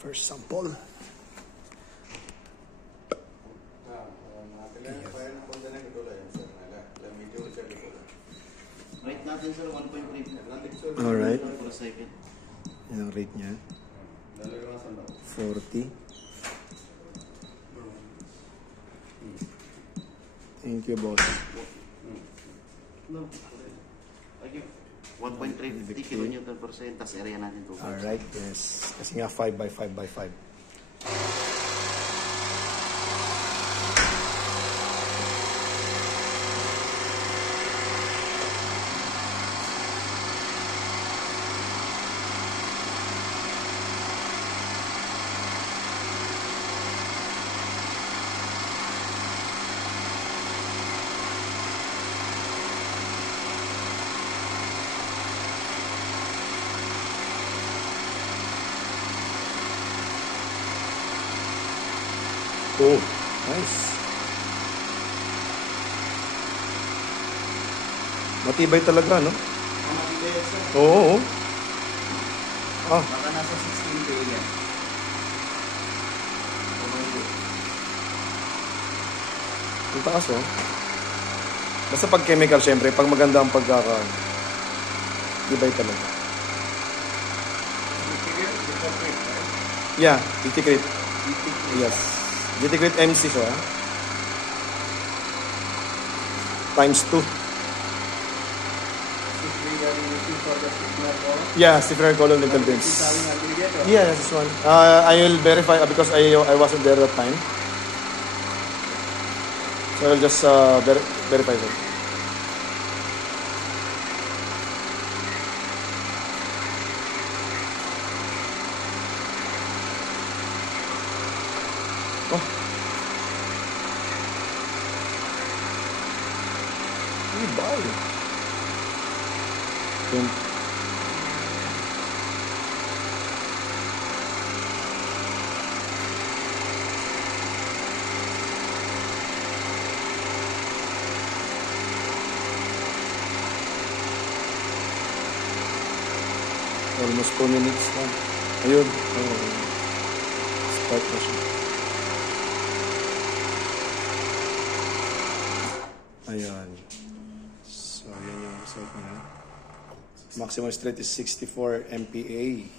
First sample. Rate natin sir, 1.3. Alright. Per second. Yan ang rate niya. 40. Thank you, boss. No. Okay. 1.350 kilonewton per second, tas area natin 2. Alright, yes. Kasi nga 5 by 5 by 5. Oh, nice. Matibay talaga, no? Matibay sir. Oo. Ah, Baka nasa 16 to yan. ang taas, oh. Basta pag chemical, syempre, pag maganda ang tibay talaga. Yeah, GT-Crit. Yes. GT-Crit MC siya. Times 2. Yeah, stiffer column little bits. Yeah, this one. I will verify because I wasn't there that time. So I'll just verify that. Oh. Ibay. Yun. Almost 2 minutes na. Ayun. Start na siya. Ayan. So, yan yung result niya. Maximum strength is 64 MPa.